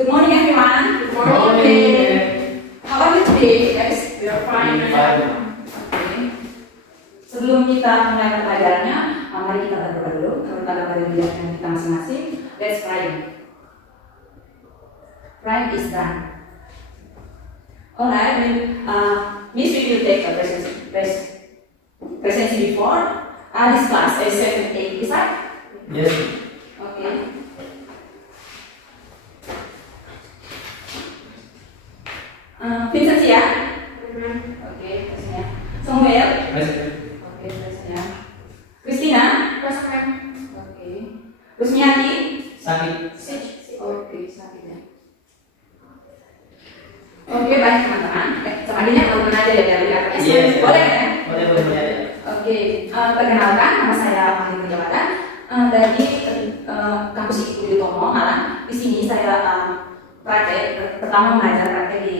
Good morning, everyone. Good morning. Okay. How are you today, guys? We are fine. Okay. Sebelum kita mulai pelajarannya, mari kita berdoa dulu. Menurut pada diri kita masing-masing. Let's pray. Pride is done. Alright, Miss we will take a presence before this class is 7 8. Is that? Yes. Okay. Vincent ya? Oke, presentnya. Samuel? Present. Oke, presentnya. Christina? Present. Oke. Rusmiati? Sakit. Oke, sakit ya. Oke, baik teman-teman. Selanjutnya teman-teman aja ya dari atas. Yes. Boleh ya? Boleh. Oke, perkenalkan nama saya Fahri Pejawatan dari kampus IPB Utomo Malang. Di sini saya praktek pertama mengajar praktek di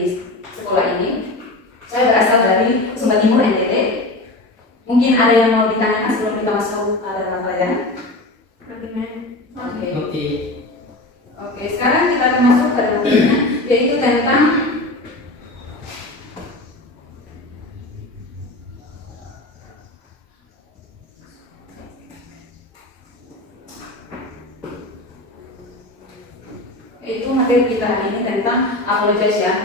sekolah ini. Saya berasal dari Sumba Timur NTT. Mungkin ada yang mau ditanyakan sebelum kita masuk dalam pelajaran? Oke. Oke, sekarang kita akan masuk ke dalam pelajaran, yaitu tentang materi kita hari ini tentang apologize ya.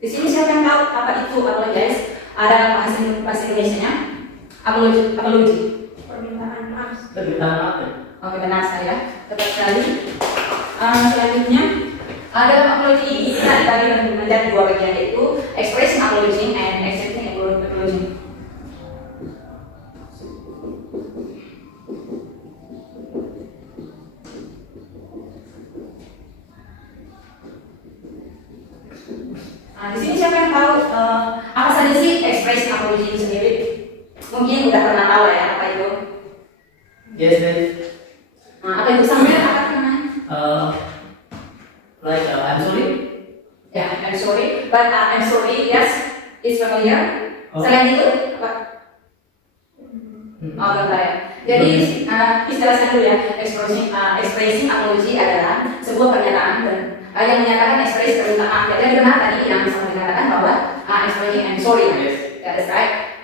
Di sini siapa yang tahu apa itu apologize? Ada bahasa Indonesia-nya? Apology. Permintaan maaf. Oke, benar saya. Tepat sekali. Selanjutnya ada apology ini kita dibagi menjadi dua bagian, yaitu expressing apology and accepting apology. Di sini siapa yang tahu apa saja sih expressing apology itu sendiri? Mungkin udah pernah tahu ya apa itu? Yes, ma'am. Apa itu sampai apa namanya? I'm sorry. Yeah, I'm sorry, but I'm sorry. Yes, it's familiar. Okay. Selain itu apa? Oh, betul ya. Jadi istilahnya dulu ya, expressing apology adalah sebuah pernyataan dan yang menyatakan ekspresi permintaan maaf. Jadi benar tadi yang saya dikatakan bahwa expressing I'm sorry. Yes. That's right.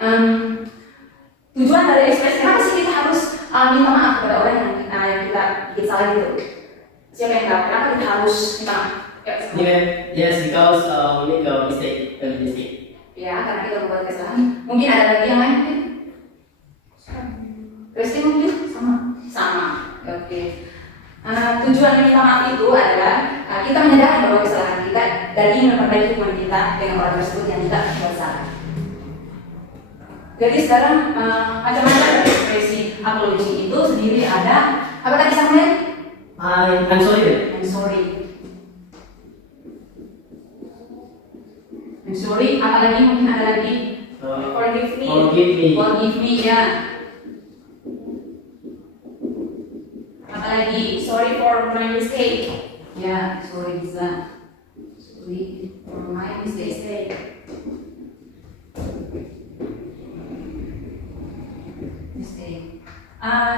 Tujuan dari ekspresi kenapa sih kita harus minta maaf kepada orang yang kita bikin salah gitu? Siapa yang tahu kenapa kita harus minta maaf? Yes, because we make a mistake. Ya, karena kita membuat kesalahan. Mungkin ada lagi yang lain mungkin? Kristi mungkin sama. Oke. Tujuan minta maaf itu adalah kita menyadari bahwa kesalahan kita dan ingin memperbaiki hubungan kita dengan orang tersebut yang kita buat salah. Jadi sekarang macam-macam ekspresi apology itu sendiri ada. Apa tadi Samuel? I'm sorry. I'm sorry. I'm sorry. Apalagi mungkin ada lagi? Forgive me. Forgive me ya. Apalagi sorry for my mistake. Ya, sorry bisa. Sorry for my mistake.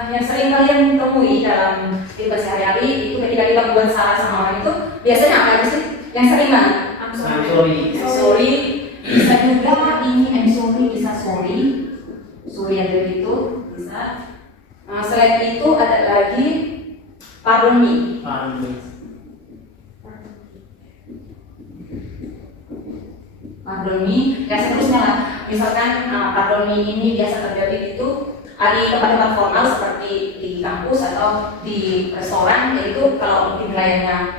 Yang sering kalian temui dalam kehidupan sehari-hari itu ketika kita membuat salah sama orang itu biasanya apa aja sih? Yang sering banget? I'm sorry. Sorry. Bisa juga ini I'm sorry, bisa sorry. Sorry yang dari itu bisa. Selain itu ada lagi pardon me. Pardon me. Ya seterusnya lah. Misalkan pardon me ini biasa terjadi itu di tempat-tempat formal seperti di kampus atau di restoran, yaitu kalau mungkin kliennya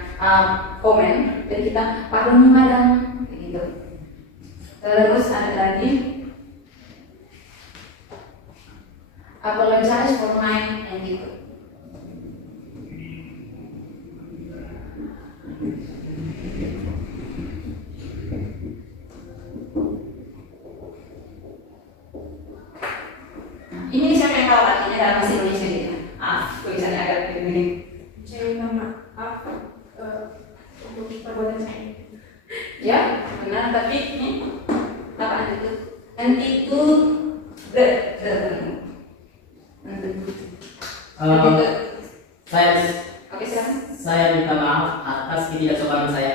komen, jadi kita pardon me madam, gitu. Terus ada lagi apologize for my attitude. Ini siapa yang tahu artinya dalam bahasa Indonesia gitu? Tulisannya agak begini. Saya minta maaf untuk perbuatan saya. Ya, benar. Tapi ini apa itu? Nanti itu the Saya minta maaf atas ketidaksopanan saya.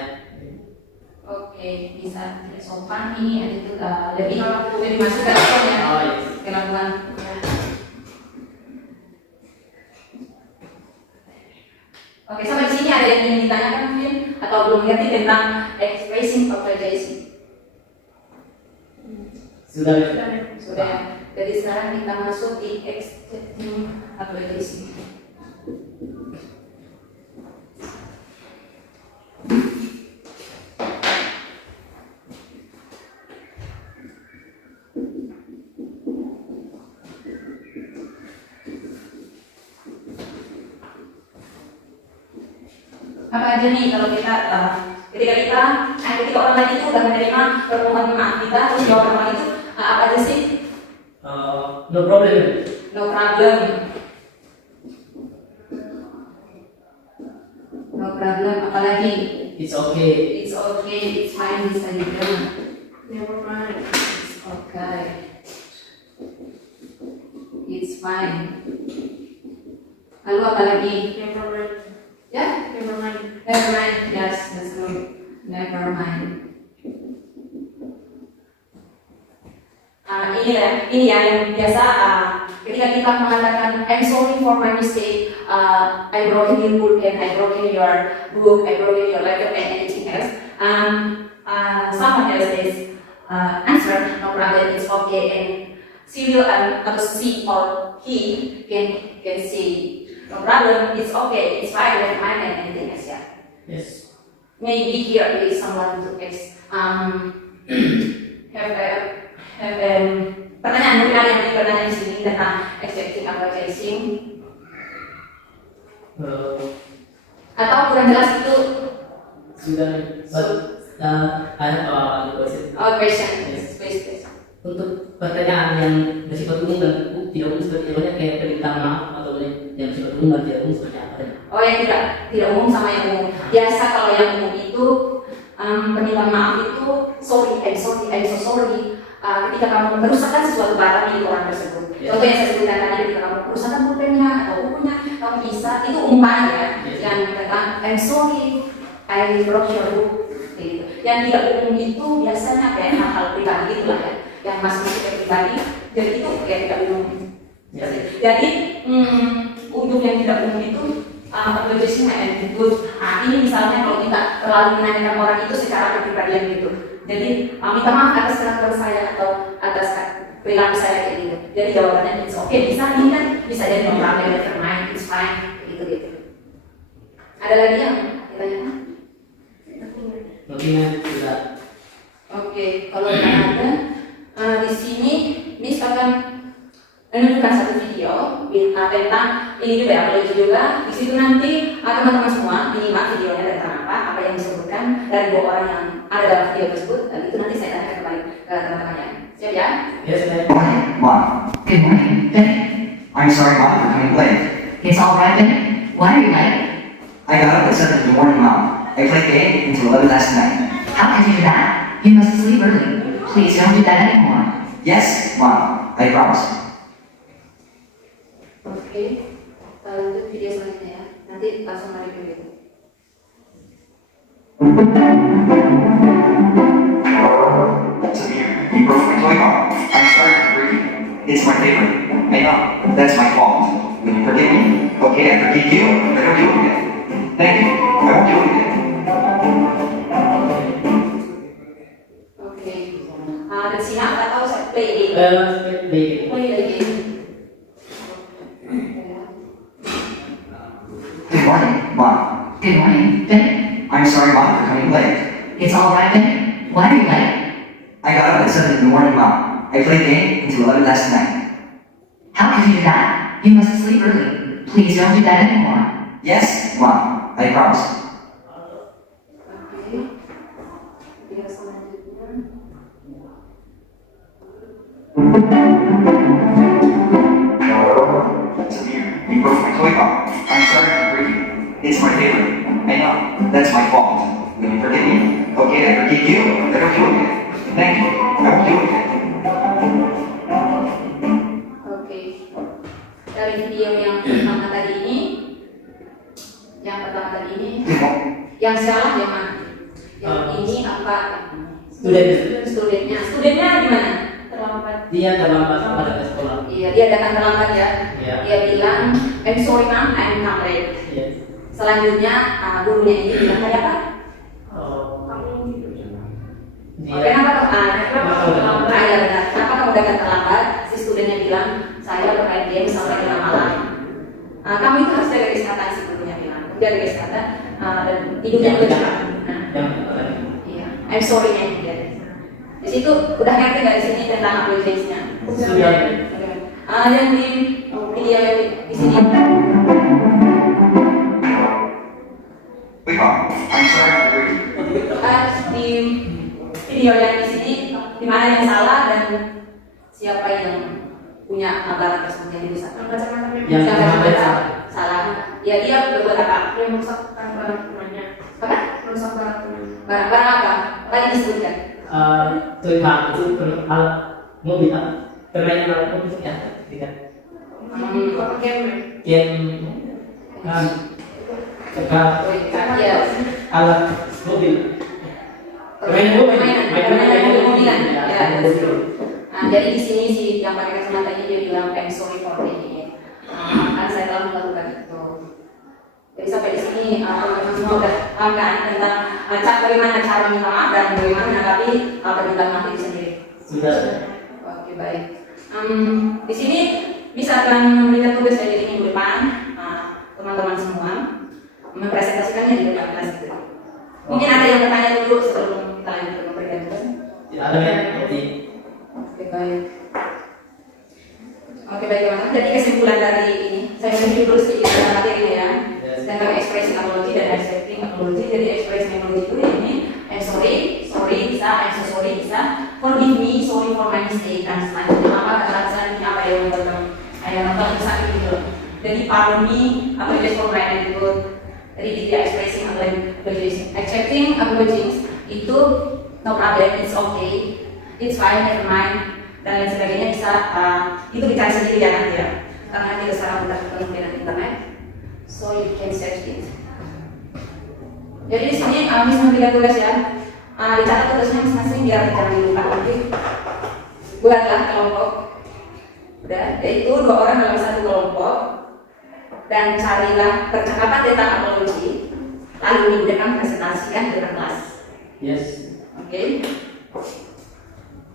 Oke, bisa tidak sopan ini itu lebih masuk ke respon ya. Oh, yes. Kelakuan. Oke, sampai di sini ada yang ingin ditanyakan mungkin atau belum ngerti tentang expressing appreciation? Sudah. Sudah. Jadi sekarang kita masuk di expressing appreciation. Apa aja nih kalau kita ketika orang lain itu udah menerima permohonan maaf kita terus jawaban itu apa aja sih? No problem. No problem. No problem. Apalagi? It's okay. It's okay. It's fine. Bisa juga. Never mind. It's okay. It's fine. Lalu apalagi? Never mind. Ya? Never mind. Never mind. Yes, that's good. Never mind. Ini yang biasa ketika kita mengatakan I'm sorry for my mistake, I broken your book and I broken your book, I broken your laptop and anything else. Someone else says answer no problem, it's okay, and she will atau she or he can say no problem, it's okay, it's fine, never mind and anything else. Yeah. Yes. Maybe here is someone to have pertanyaan mungkin ada yang pertanyaan di sini tentang expecting appreciation atau kurang jelas itu Sudah. But I have a question. question. Yes. Please. Untuk pertanyaan yang bersifat umum dan tidak umum seperti apa kayak permintaan maaf atau yang bersifat umum dan tidak umum seperti apa? Oh, yang tidak umum sama yang umum. Biasa kalau yang umum itu permintaan maaf itu sorry, I'm so sorry. Ketika kamu merusakkan sesuatu barang milik orang tersebut. Yeah. Contoh yang saya sebutkan tadi, ketika kamu merusakkan pulpennya atau bukunya, kamu bisa itu umpan ya. Yeah. Yang tentang I'm sorry, I broke your book. Gitu. Yang tidak umum itu biasanya kayak hal-hal pribadi gitu lah ya, yang masuk ke pribadi. Jadi itu kayak tidak umum. Yeah. Jadi untuk yang tidak umum itu appreciation and good. Ini misalnya kalau kita terlalu menanyakan orang itu secara kepribadian gitu. Jadi minta maaf atas kelakuan saya atau atas perilaku saya kayak gitu. Jadi jawabannya it's okay, bisa nih kan, bisa jadi no problem, never mind, it's fine, gitu. Ada lagi yang ditanyakan? Mungkin sudah. Oke, kalau tidak ada di sini Miss akan menunjukkan satu video tentang ini juga apalagi juga di situ nanti teman-teman semua menyimak videonya tentang apa yang disebutkan dari dua orang yang ada dalam video tersebut, dan itu nanti saya tanyakan kembali ke teman-temannya. Siap ya? Yes, ma'am. Morning, Mom. Good morning, Benny. I'm sorry, Mom, for coming late. It's all right, Benny. Why are you late? I got up at 7 in the morning, Mom. I played game until 11 last night. How can you do that? You must sleep early. Please don't do that anymore. Yes, Mom. I promise. Oke, lanjut video selanjutnya ya. Nanti langsung lari ke video. Samir, you broke my toy, Mom. I'm sorry for breaking it. It's my favorite. I know. That's my fault. Will you forgive me? Okay, I forgive you. I don't do it again. Thank you. I won't do it again. Oke. Dan simak atau saya play ini? Baik. Play lagi. Good morning, Mom. Good morning, Benny. I'm sorry, Mom, for coming late. It's all right, Benny. Why are you late? I got up at 7 in the morning, Mom. I played game until 11 last night. How can you do that? You must sleep early. Please don't do that anymore. Yes, Mom. I promise. Oke. Video selanjutnya. Samir, you broke my toy, Mom. I'm sorry for breaking it. It's my favorite. I know. That's my fault. Will you forgive me? Okay, I forgive you. I don't do it again. Thank you. I won't do it again. Oke. Dari video yang pertama tadi ini, Yang pertama tadi ini, Demo. yang salah yang mana? Yang ini apa? Studennya. Studennya gimana? Terlambat. Dia terlambat pada ke sekolah. Iya, dia datang terlambat ya. Iya. Dia bilang, I'm sorry ma'am, I'm come late. Yes. Selanjutnya gurunya ini bilang kayak apa? Oh, Kamu gitu. dia Kenapa Kenapa terlambat? Iya benar. Kenapa kamu datang terlambat? Si studennya bilang, saya bermain game sampai tengah malam. Kamu itu harus jaga kesehatan, si gurunya bilang. Jaga kesehatan dan tidurnya juga cepat. yang Iya, I'm sorry ya. Di situ udah ngerti nggak di sini tentang apologies-nya? sudah. Yang di video yang di sini. Wake up. I'm sorry for breathing. Di video yang di sini di mana yang salah dan siapa yang punya barang tersebut yang dirusak. Yang Siapa salah? Ya dia berbuat apa? Dia merusakkan barang rumahnya. Apa? Merusak barang rumahnya. Barang apa? Apa yang disebutkan? Tuhan itu alat mobil permainan alat mobil ya, tidak. Kalau game. Game Ya. alat mobil. Permainan Permainan. Ya. mobil. Jadi di sini si yang pakai kacamata ini dia bilang I'm sorry for breaking it. Kan saya telah melakukan itu. Jadi sampai di sini teman-teman semua udah paham kan tentang bagaimana cara minta maaf dan bagaimana menanggapi permintaan maaf itu sendiri. Sudah. Oke baik. Di sini bisa akan memberikan tugas dari minggu depan teman-teman semua mempresentasikannya di depan kelas itu. Mungkin ada yang bertanya dulu sebelum kita lanjut ke memberikan tugas. Tidak ada ya, seperti Oke baik. Oke baik teman-teman. Jadi kesimpulan dari ini saya review dulu sedikit tentang materi ya. Tentang expressing apology dan accepting apology. Jadi expressing apology itu ini I'm sorry bisa, I'm so sorry bisa, forgive me, sorry for my mistake dan selanjutnya apa selanjutnya apa yang membuat saya nonton sakit gitu. Jadi pardon me, apologize for my attitude. Jadi dia expressing apologies, accepting apologies itu no problem, it's okay, it's fine, never mind dan lain sebagainya bisa itu dicari sendiri ya nanti ya karena nanti sekarang udah penuh internet. So you can search it. Jadi di sini Miss memberikan tugas ya. Dicatat tugasnya masing-masing biar jangan dilupa nanti. Buatlah kelompok. Udah, yaitu 2 orang dalam satu kelompok dan carilah percakapan tentang apologi. Lalu minggu depan presentasikan di kelas. yes. Oke.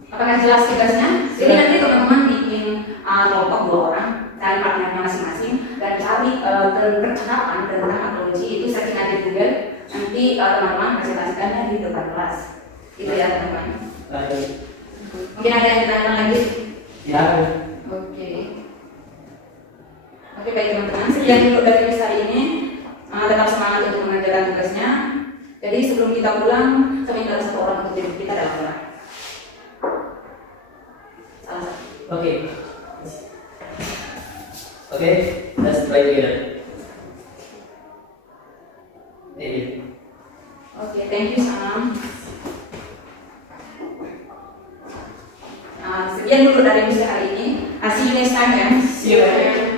Apakah jelas tugasnya? Jadi nanti teman-teman bikin kelompok 2 orang, cari partnernya masing-masing dan cari percakapan tentang apologi itu searching aja di Google. Nanti teman-teman presentasikannya di depan kelas. Itu ya teman-teman. Lalu Mungkin ada yang ditanya lagi? ya, Oke. Oke baik teman-teman. Sekian dulu dari kita hari ini. Tetap semangat untuk mengerjakan tugasnya. Jadi sebelum kita pulang, saya minta 1 orang untuk duduk kita dalam kelas. okay. Okay, let's try together. Oke, thank you Sam. Sekian dulu dari misi hari ini. See you next time ya. See you.